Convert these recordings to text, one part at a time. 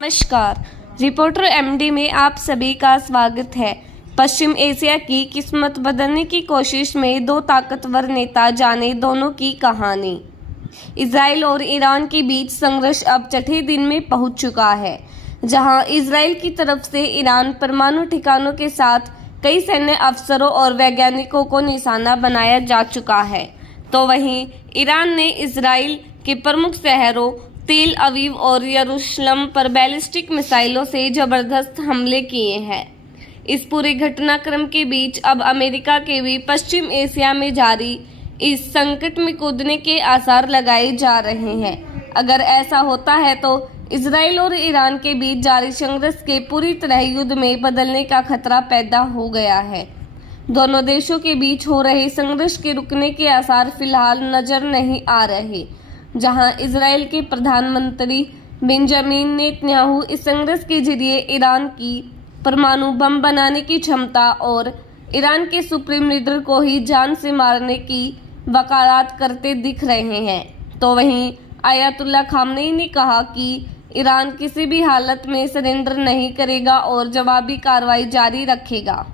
नमस्कार, reporter MD में आप सभी का स्वागत है। पश्चिम एशिया की किस्मत बदलने की कोशिश में दो ताकतवर नेता, जाने दोनों की कहानी। इजराइल और ईरान के बीच संघर्ष अब छठे दिन में पहुंच चुका है, जहां इजराइल की तरफ से ईरान परमाणु ठिकानों के साथ कई सैन्य अफसरों और वैज्ञानिकों को निशाना बनाया जा चुका है, तो वहीं ईरान ने इजराइल के प्रमुख शहरों तेल अवीव और यरूशलेम पर बैलिस्टिक मिसाइलों से जबरदस्त हमले किए हैं। इस पूरे घटनाक्रम के बीच अब अमेरिका के भी पश्चिम एशिया में जारी इस संकट में कूदने के आसार लगाए जा रहे हैं। अगर ऐसा होता है तो इजराइल और ईरान के बीच जारी संघर्ष के पूरी तरह युद्ध में बदलने का खतरा पैदा हो गया है। दोनों देशों के बीच हो रहे संघर्ष के रुकने के आसार फिलहाल नजर नहीं आ रहे, जहां इजराइल के प्रधानमंत्री बेंजामिन नेतन्याहू इस संघर्ष के जरिए ईरान की परमाणु बम बनाने की क्षमता और ईरान के सुप्रीम लीडर को ही जान से मारने की वकालत करते दिख रहे हैं। तो वहीं आयतुल्ला खामनेई ने कहा कि ईरान किसी भी हालत में सरेंडर नहीं करेगा और जवाबी कार्रवाई जारी रखेगा।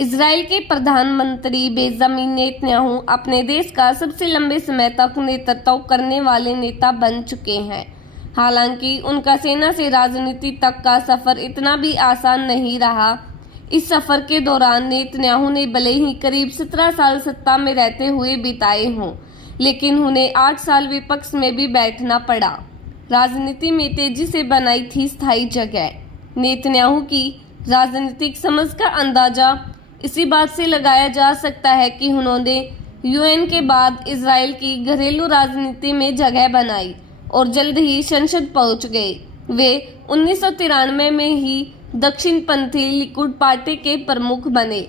इजराइल के प्रधानमंत्री बेंजामिन नेतन्याहू अपने देश का सबसे लंबे समय तक नेतृत्व करने वाले नेता बन चुके हैं। हालांकि उनका सेना से राजनीति तक का सफर इतना भी आसान नहीं रहा। इस सफर के दौरान नेतन्याहू ने भले ही करीब 17 साल सत्ता में रहते हुए बिताए हों, लेकिन उन्हें 8 साल विपक्ष में भी बैठना पड़ा। राजनीति में तेजी से बनाई थी स्थायी जगह। नेतन्याहू की राजनीतिक समझ का अंदाजा इसी बात से लगाया जा सकता है कि उन्होंने यूएन के बाद इजराइल की घरेलू राजनीति में जगह बनाई और जल्द ही संसद पहुंच गए। वे 1993 में ही दक्षिणपंथी लिकुड पार्टी के प्रमुख बने।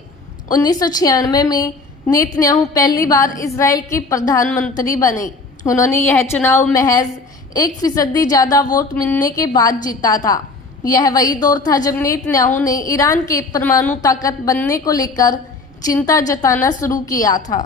1996 में नेतन्याहू पहली बार इजराइल के प्रधानमंत्री बने। उन्होंने यह चुनाव महज 1% ज्यादा वोट मिलने के बाद जीता था। यह वही दौर था जब नेतन्याहू ने ईरान के परमाणु ताकत बनने को लेकर चिंता जताना शुरू किया था।